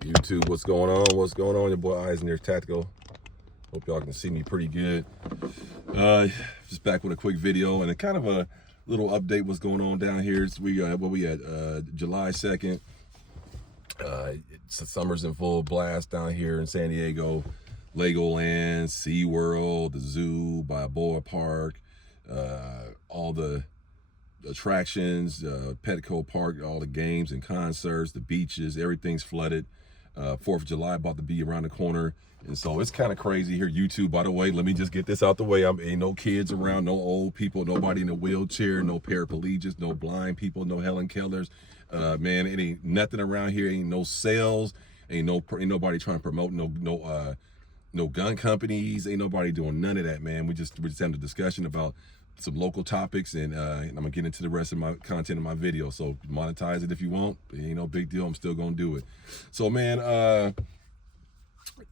YouTube, what's going on? What's going on? Your boy Eyes in there Tactical. Hope y'all can see me pretty good. Just back with a quick video and a kind of a little update what's going on down here. So we at July 2nd. Summer's in full blast down here in San Diego. Legoland, SeaWorld, the zoo, Balboa Park, all the attractions, Petco Park, all the games and concerts, the beaches, everything's flooded. 4th of July about to be around the corner, and so it's kind of crazy here. YouTube, by the way, let me just get this out the way. Ain't no kids around, no old people, nobody in a wheelchair, no paraplegics, no blind people, no Helen Kellers. Man, it ain't nothing around here. Ain't no sales, ain't nobody trying to promote no gun companies, ain't nobody doing none of that, man. We're just having a discussion about some local topics, and I'm gonna get into the rest of my content in my video. So monetize it if you want. It ain't no big deal. I'm still gonna do it. So man,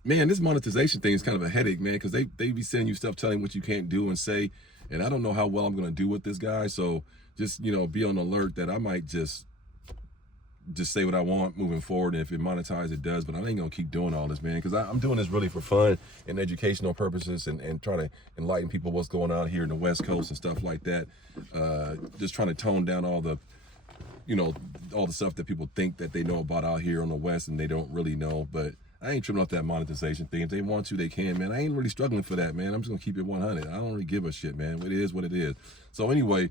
this monetization thing is kind of a headache, man, because they be sending you stuff telling what you can't do and say, and I don't know how well I'm gonna do with this guy. So just be on alert that I might just say what I want moving forward, and if it monetizes, it does. But I ain't gonna keep doing all this, man, because I'm doing this really for fun and educational purposes, and try to enlighten people what's going on here in the West Coast and stuff like that. Just trying to tone down all the all the stuff that people think that they know about out here on the West and they don't really know. But I ain't tripping off that monetization thing. If they want to, they can, man. I ain't really struggling for that, man. I'm just gonna keep it 100. I don't really give a shit, man. It is what it is. So anyway,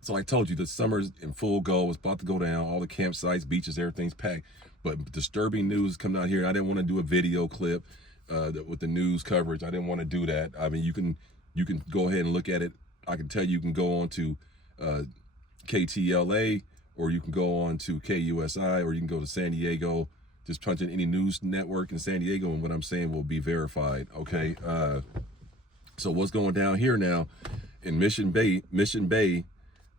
so I told you, the summer's in full go. It's about to go down. All the campsites, beaches, everything's packed. But disturbing news coming out here. I didn't want to do a video clip with the news coverage. I didn't want to do that. I mean, you can go ahead and look at it. I can tell you can go on to KTLA, or you can go on to KUSI, or you can go to San Diego. Just punch in any news network in San Diego, and what I'm saying will be verified. Okay. So what's going down here now in Mission Bay?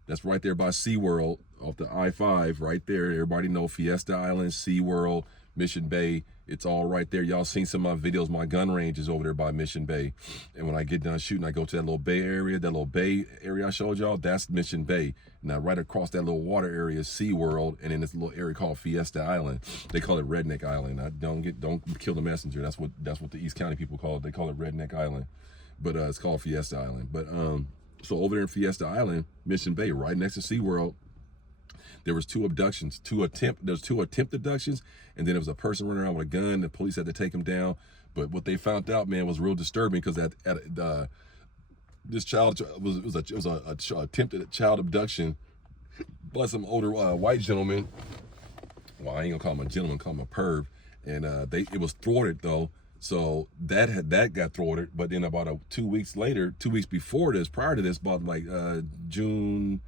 That's right there by SeaWorld off the I-5 right there. Everybody know Fiesta Island, SeaWorld, Mission Bay. It's all right there. Y'all seen some of my videos. My gun range is over there by Mission Bay. And when I get done shooting, I go to that little bay area I showed y'all. That's Mission Bay. Now right across that little water area is SeaWorld, and in this little area called Fiesta Island. They call it Redneck Island. Don't kill the messenger. That's what the East County people call it. They call it Redneck Island. But it's called Fiesta Island. But so over there in Fiesta Island, Mission Bay, right next to SeaWorld, there was two abductions, there's two attempt abductions, and then there was a person running around with a gun. The police had to take him down. But what they found out, man, was real disturbing, because this child was a attempted child abduction by some older white gentleman. Well, I ain't gonna call him a gentleman, call him a perv. And it was thwarted though. So that got thwarted, but then about 2 weeks later, 2 weeks before this, prior to this, about like June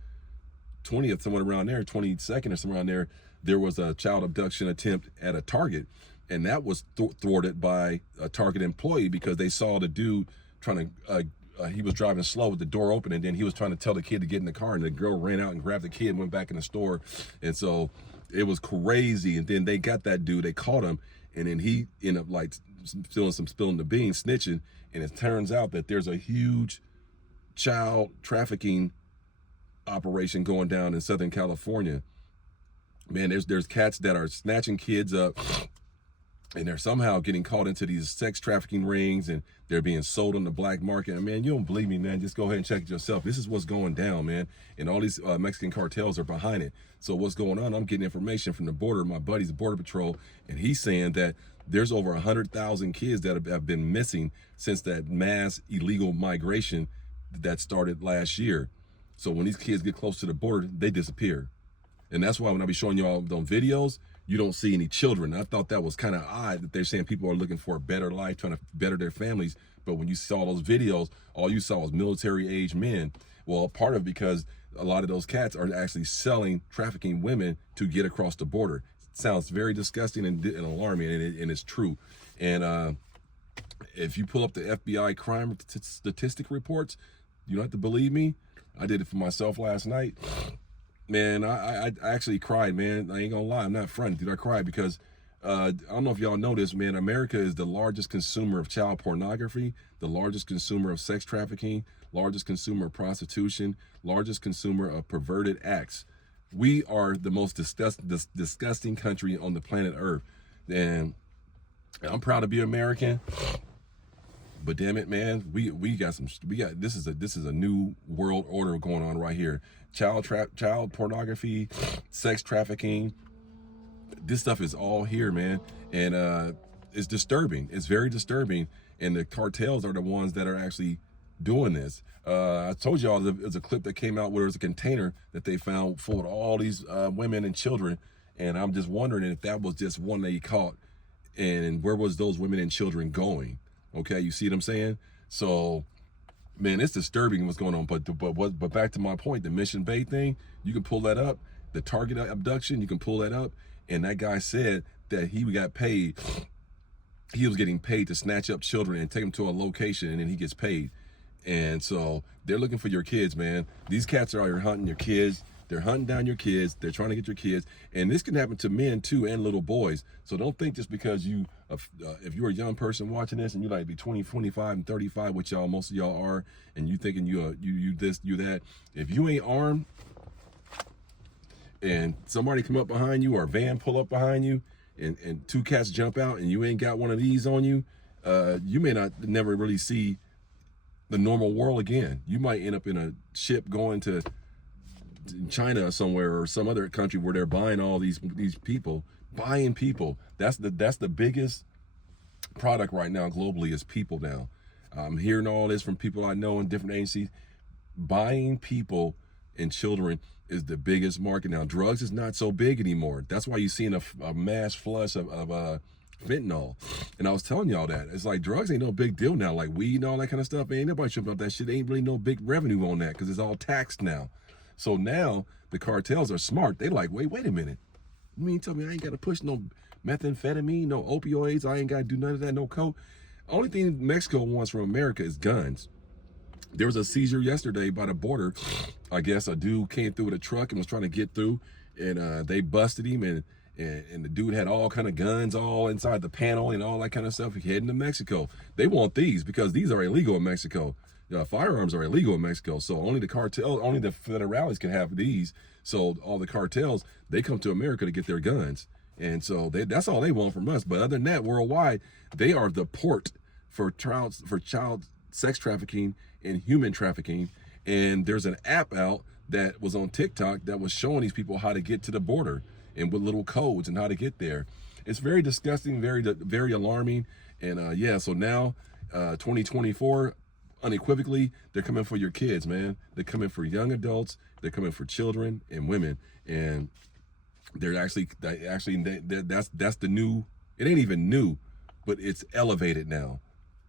20th, somewhere around there, 22nd or somewhere around there was a child abduction attempt at a Target, and that was thwarted by a Target employee, because they saw the dude trying to, he was driving slow with the door open, and then he was trying to tell the kid to get in the car, and the girl ran out and grabbed the kid and went back in the store. And so it was crazy. And then they got that dude, they caught him, and then he ended up like spilling the beans, snitching. And it turns out that there's a huge child trafficking operation going down in Southern California. Man, there's cats that are snatching kids up, and they're somehow getting caught into these sex trafficking rings, and they're being sold on the black market. And man, you don't believe me, man, just go ahead and check it yourself. This is what's going down, man. And all these Mexican cartels are behind it. So what's going on? I'm getting information from the border. My buddy's Border Patrol, and he's saying that there's over 100,000 kids that have been missing since that mass illegal migration that started last year. So when these kids get close to the border, they disappear. And that's why when I be showing you all those videos, you don't see any children. I thought that was kind of odd that they're saying people are looking for a better life, trying to better their families. But when you saw those videos, all you saw was military-age men. Well, part of it because a lot of those cats are actually trafficking women to get across the border. It sounds very disgusting and alarming, and it's true. And if you pull up the FBI crime statistic reports, you don't have to believe me. I did it for myself last night. Man, I actually cried, man. I ain't gonna lie, I'm not fronting. Did I cry? Because I don't know if y'all know this, man. America is the largest consumer of child pornography, the largest consumer of sex trafficking, largest consumer of prostitution, largest consumer of perverted acts. We are the most disgusting country on the planet Earth. And I'm proud to be American. But damn it, man, we got this is a new world order going on right here. Child pornography, sex trafficking. This stuff is all here, man, and it's disturbing. It's very disturbing, and the cartels are the ones that are actually doing this. I told y'all there's a clip that came out where there's a container that they found full of all these women and children, and I'm just wondering if that was just one they caught, and where was those women and children going? Okay, you see what I'm saying? So, man, it's disturbing what's going on. But back to my point, the Mission Bay thing, you can pull that up. The Target abduction, you can pull that up. And that guy said that he got paid. He was getting paid to snatch up children and take them to a location, and then he gets paid. And so they're looking for your kids, man. These cats are out here hunting your kids. They're hunting down your kids. They're trying to get your kids. And this can happen to men too, and little boys. So don't think just because if you're a young person watching this and you like be 20, 25, and 35, which most of y'all are, and you thinking you this, you that, if you ain't armed and somebody come up behind you or a van pull up behind you and two cats jump out and you ain't got one of these on you, you may never really see the normal world again. You might end up in a ship going to China or somewhere or some other country where they're buying all these people, buying people. That's the biggest product right now globally is people now. I'm hearing all this from people I know in different agencies. Buying people and children is the biggest market now. Drugs is not so big anymore. That's why you're seeing a mass flush of fentanyl. And I was telling y'all that. It's like drugs ain't no big deal now. Like weed and all that kind of stuff. Ain't nobody tripping about that shit. Ain't really no big revenue on that because it's all taxed now. So now the cartels are smart. They like, wait a minute. You mean tell me I ain't got to push no methamphetamine, no opioids. I ain't got to do none of that, no coke. Only thing Mexico wants from America is guns. There was a seizure yesterday by the border. I guess a dude came through with a truck and was trying to get through, and they busted him, and the dude had all kind of guns all inside the panel and all that kind of stuff heading to Mexico. They want these because these are illegal in Mexico. Firearms are illegal in Mexico, so only the federales can have these. So all the cartels, they come to America to get their guns, and so that's all they want from us. But other than that, worldwide, they are the port for child sex trafficking and human trafficking. And there's an app out that was on TikTok that was showing these people how to get to the border and with little codes and how to get there. It's very disgusting, very alarming, and so now 2024. Unequivocally, they're coming for your kids, man. They're coming for young adults. They're coming for children and women, and that's the new. It ain't even new, but it's elevated now.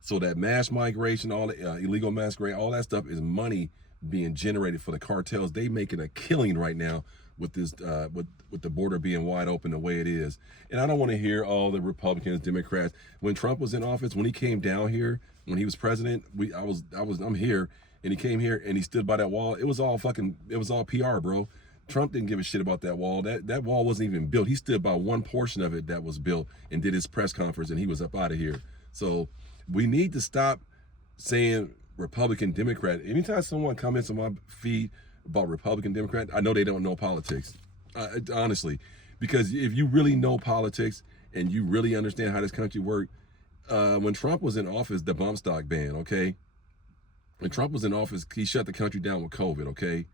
So that mass migration, all the illegal mass migration, all that stuff is money being generated for the cartels. They making a killing right now with this, with the border being wide open the way it is. And I don't want to hear all the Republicans, Democrats. When Trump was in office, when he came down here, when he was president, I'm here, and he came here and he stood by that wall. It was all PR, bro. Trump didn't give a shit about that wall. That wall wasn't even built. He stood by one portion of it that was built and did his press conference, and he was up out of here. So we need to stop saying Republican, Democrat. Anytime someone comments on my feed about Republican, Democrat, I know they don't know politics, honestly, because if you really know politics and you really understand how this country works, when Trump was in office, the bump stock ban, okay? When Trump was in office, he shut the country down with COVID, okay?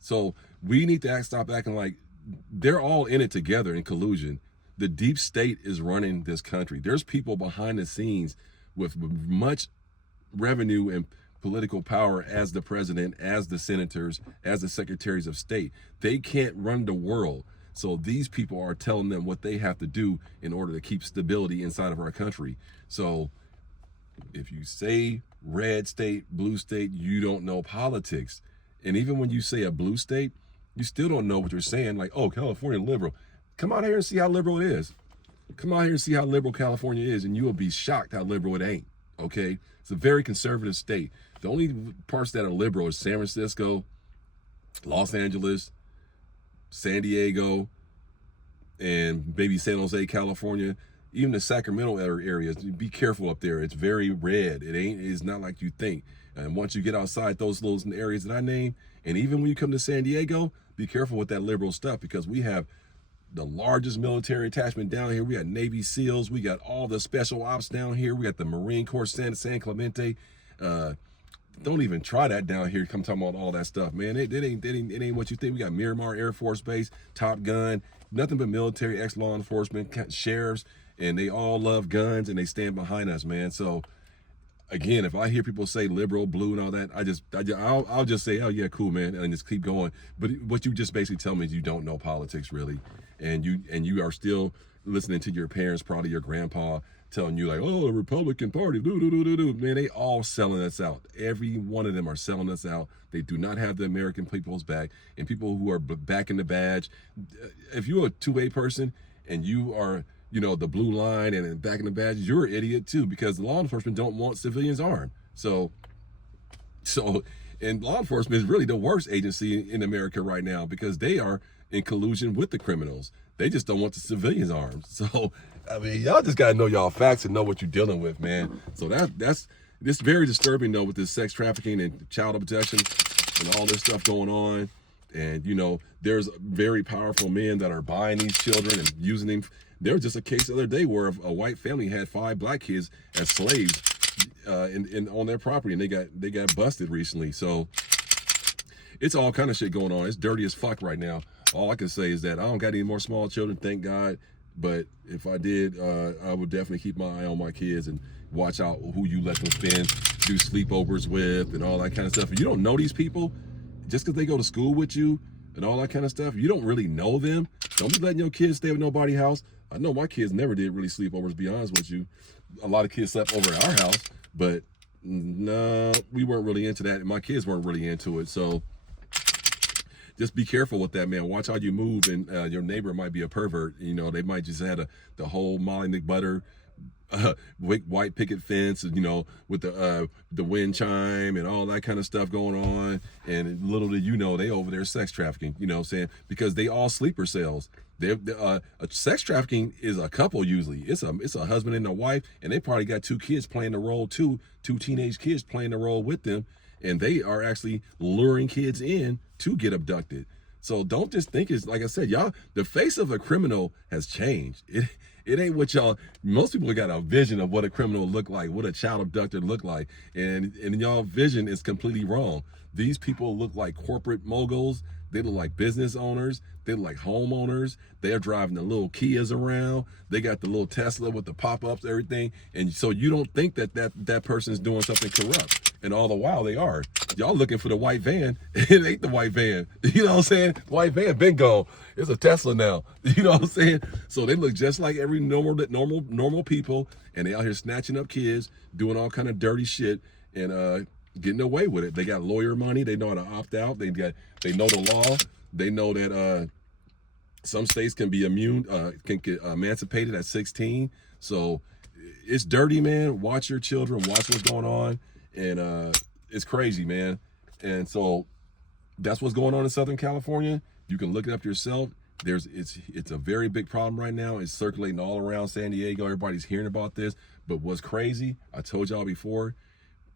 So we need to stop acting like they're all in it together in collusion. The deep state is running this country. There's people behind the scenes with much revenue and political power as the president, as the senators, as the secretaries of state. They can't run the world. So these people are telling them what they have to do in order to keep stability inside of our country. So if you say red state, blue state, you don't know politics. And even when you say a blue state, you still don't know what you're saying. Like, oh, California liberal. Come out here and see how liberal it is. Come out here and see how liberal California is, and you will be shocked how liberal it ain't, okay? It's a very conservative state. The only parts that are liberal is San Francisco, Los Angeles, San Diego, and maybe San Jose, California, even the Sacramento areas. Be careful up there. It's very red. It's not like you think. And once you get outside those little areas that I named, and even when you come to San Diego, be careful with that liberal stuff, because we have the largest military attachment down here. We got Navy SEALs. We got all the special ops down here. We got the Marine Corps, San Clemente. Don't even try that down here. Come talking about all that stuff, man. It ain't what you think. We got Miramar Air Force Base, Top Gun, nothing but military, ex-law enforcement, sheriffs, and they all love guns and they stand behind us, man. So again, if I hear people say liberal, blue, and all that, I'll just say, oh yeah, cool, man, and just keep going. But what you just basically tell me is you don't know politics really, and you are still listening to your parents, probably your grandpa, telling you like, oh, the Republican Party, man, they all selling us out. Every one of them are selling us out. They do not have the American people's back, and people who are backing the badge. If you're a 2A person and you are, the blue line and backing the badge, you're an idiot too, because law enforcement don't want civilians armed. So, and law enforcement is really the worst agency in America right now, because they are in collusion with the criminals. They just don't want the civilians armed. So, I mean, y'all just gotta know y'all facts and know what you're dealing with, man. So that's very disturbing though, with this sex trafficking and child abduction and all this stuff going on. And there's very powerful men that are buying these children and using them. There was just a case the other day where a white family had 5 black kids as slaves on their property, and they got busted recently. So it's all kind of shit going on. It's dirty as fuck right now. All I can say is that I don't got any more small children, thank God. But if I did, I would definitely keep my eye on my kids and watch out who you let them spend, do sleepovers with, and all that kind of stuff. If you don't know these people, just because they go to school with you and all that kind of stuff, you don't really know them. Don't be letting your kids stay with nobody's house. I know my kids never did really sleepovers, to be honest with you. A lot of kids slept over at our house, but no, we weren't really into that. And my kids weren't really into it. So just be careful with that, man. Watch how you move, and your neighbor might be a pervert. They might just had the whole Molly McButter white picket fence, with the wind chime and all that kind of stuff going on. And little did you know, they over there sex trafficking, what I'm saying? Because they all sleeper cells. A sex trafficking is a couple usually. It's a husband and a wife, and they probably got 2 kids playing the role too, 2 teenage kids playing the role with them, and they are actually luring kids in to get abducted. So don't just think it's, like I said, y'all, the face of a criminal has changed. It ain't what y'all, most people got a vision of what a criminal look like, what a child abductor look like, and y'all vision is completely wrong. These people look like corporate moguls. They look like business owners. They look like homeowners. They're driving the little Kias around. They got the little Tesla with the pop-ups, everything. And so you don't think that person's doing something corrupt. And all the while they are. Y'all looking for the white van. It ain't the white van. You know what I'm saying? The white van been gone. It's a Tesla now. You know what I'm saying? So they look just like every normal people. And they out here snatching up kids, doing all kind of dirty shit, and getting away with it. They got lawyer money. They know how to opt out. They know the law. They know that some states can be can get emancipated at 16. So it's dirty, man. Watch your children. Watch what's going on, and it's crazy, man. And so that's what's going on in Southern California. You can look it up yourself. It's a very big problem right now. It's circulating all around San Diego. Everybody's hearing about this. But what's crazy, I told y'all before,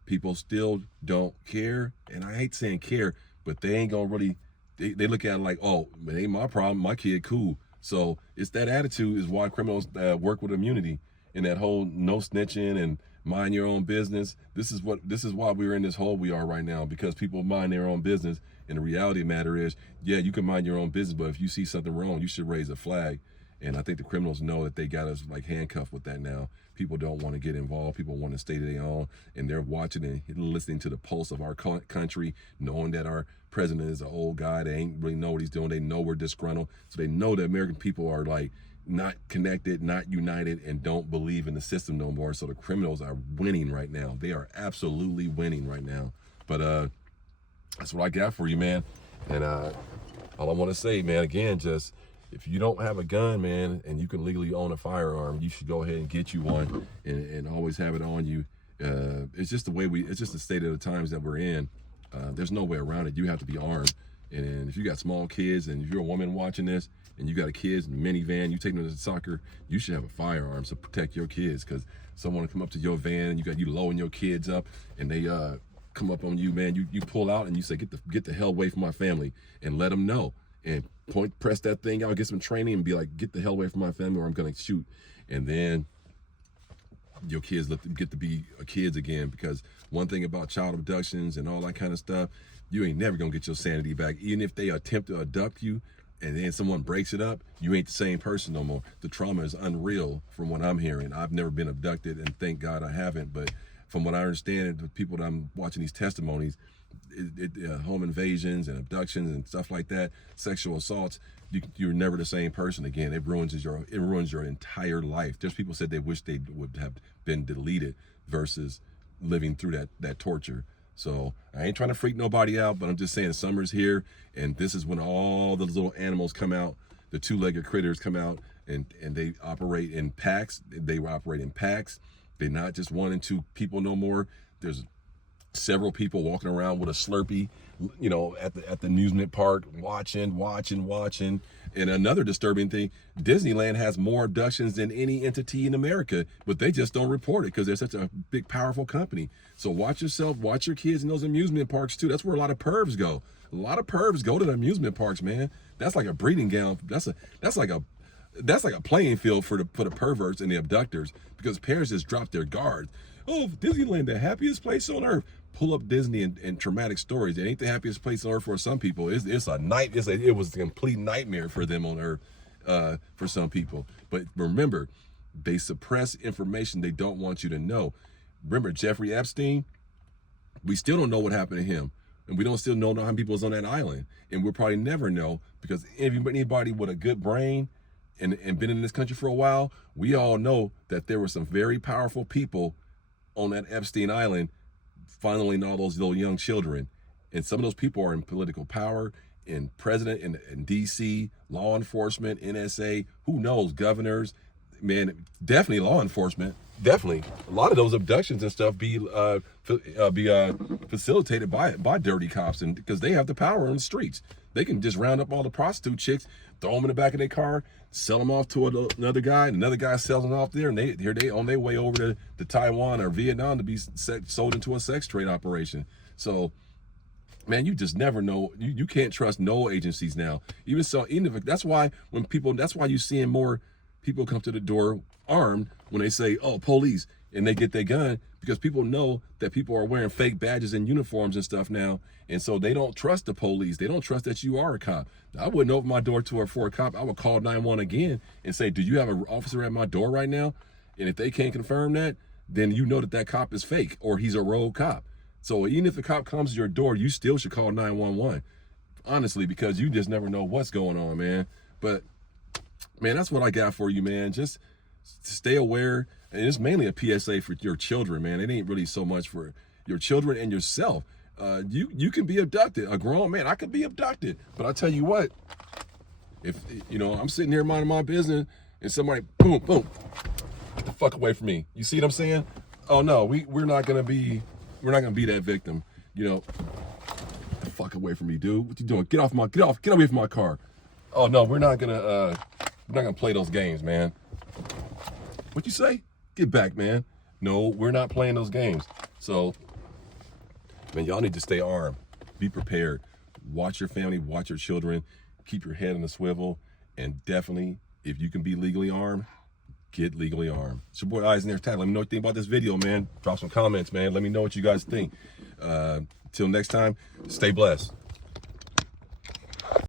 people still don't care. And I hate saying care, but they ain't gonna really, they look at it like, oh, it ain't my problem, my kid cool. So it's that attitude is why criminals work with immunity, and that whole no snitching and mind your own business. This is why we're in this hole we are right now, because people mind their own business. And the reality of the matter is, yeah, you can mind your own business, but if you see something wrong, you should raise a flag. And I think the criminals know that they got us like handcuffed with that now. People don't want to get involved. People want to stay to their own, and they're watching and listening to the pulse of our country, knowing that our president is an old guy. They ain't really know what he's doing. They know we're disgruntled. So they know that American people are like not connected, not united, and don't believe in the system no more. So the criminals are winning right now. They are absolutely winning right now. But that's what I got for you, man. And all I want to say, man, again, just if you don't have a gun, man, and you can legally own a firearm, you should go ahead and get you one, and always have it on you. It's just the way it's just the state of the times that we're in. There's no way around it. You have to be armed. And if you got small kids, and if you're a woman watching this, and you got a kids in a minivan, you take them to soccer, you should have a firearm to protect your kids, because someone will come up to your van, and you lowering your kids up, and they come up on you, man. You pull out and you say, get the hell away from my family, and let them know. And press that thing out, get some training, and be like, get the hell away from my family, or I'm gonna shoot. And then your kids let them get to be kids again. Because one thing about child abductions and all that kind of stuff, you ain't never gonna get your sanity back. Even if they attempt to abduct you and then someone breaks it up, you ain't the same person no more. The trauma is unreal from what I'm hearing. I've never been abducted, and thank God I haven't, but from what I understand, the people that I'm watching these testimonies, home invasions and abductions and stuff like that, sexual assaults, you're never the same person again. It ruins your entire life. There's people said they wish they would have been deleted versus living through that torture. So I ain't trying to freak nobody out, but I'm just saying summer's here, and this is when all the little animals come out, the two-legged critters come out, and they operate in packs. They operate in packs. They're not just one and two people no more. There's several people walking around with a Slurpee, you know, at the amusement park, watching. And another disturbing thing, Disneyland has more abductions than any entity in America, but they just don't report it because they're such a big, powerful company. So watch yourself, watch your kids in those amusement parks too. That's where a lot of pervs go. A lot of pervs go to the amusement parks, man. That's like a breeding ground. That's like a playing field for the perverts and the abductors, because parents just drop their guard. Oh, Disneyland, the happiest place on earth. Pull up Disney and traumatic stories. It ain't the happiest place on earth for some people. It was a complete nightmare for them on earth, for some people. But remember, they suppress information they don't want you to know. Remember Jeffrey Epstein? We still don't know what happened to him. And we don't still know how many people was on that island. And we'll probably never know, because anybody with a good brain and been in this country for a while, we all know that there were some very powerful people on that Epstein Island funneling all those little young children. And some of those people are in political power, in president, in DC, law enforcement, NSA, who knows, governors, man, definitely law enforcement. Definitely. A lot of those abductions and stuff be facilitated by dirty cops, and because they have the power on the streets. They can just round up all the prostitute chicks, throw them in the back of their car, sell them off to another guy, and another guy sells them off there, and they on their way over to Taiwan or Vietnam to be sold into a sex trade operation. So, man, you just never know. You can't trust no agencies now. Even if that's why you seeing more people come to the door armed when they say, "Oh, police," and they get their gun, because people know that people are wearing fake badges and uniforms and stuff now, and so they don't trust the police. They don't trust that you are a cop. I wouldn't open my door for a cop. I would call 911 again and say, "Do you have an officer at my door right now?" And if they can't confirm that, then you know that cop is fake or he's a rogue cop. So even if the cop comes to your door, you still should call 911, honestly, because you just never know what's going on, man. But man, that's what I got for you, man. Just stay aware. And it's mainly a PSA for your children, man. It ain't really so much for your children and yourself. You can be abducted. A grown man, I could be abducted. But I tell you what, if I'm sitting here minding my business and somebody boom, get the fuck away from me. You see what I'm saying? Oh no, we're not gonna be that victim. Get the fuck away from me, dude. What you doing? Get away from my car. Oh no, we're not gonna play those games, man. What you say? Get back, man. No, we're not playing those games. So, man, y'all need to stay armed. Be prepared. Watch your family, watch your children. Keep your head in the swivel. And definitely, if you can be legally armed, get legally armed. It's your boy Eyes in There Tag. Let me know what you think about this video, man. Drop some comments, man. Let me know what you guys think. Till next time, stay blessed.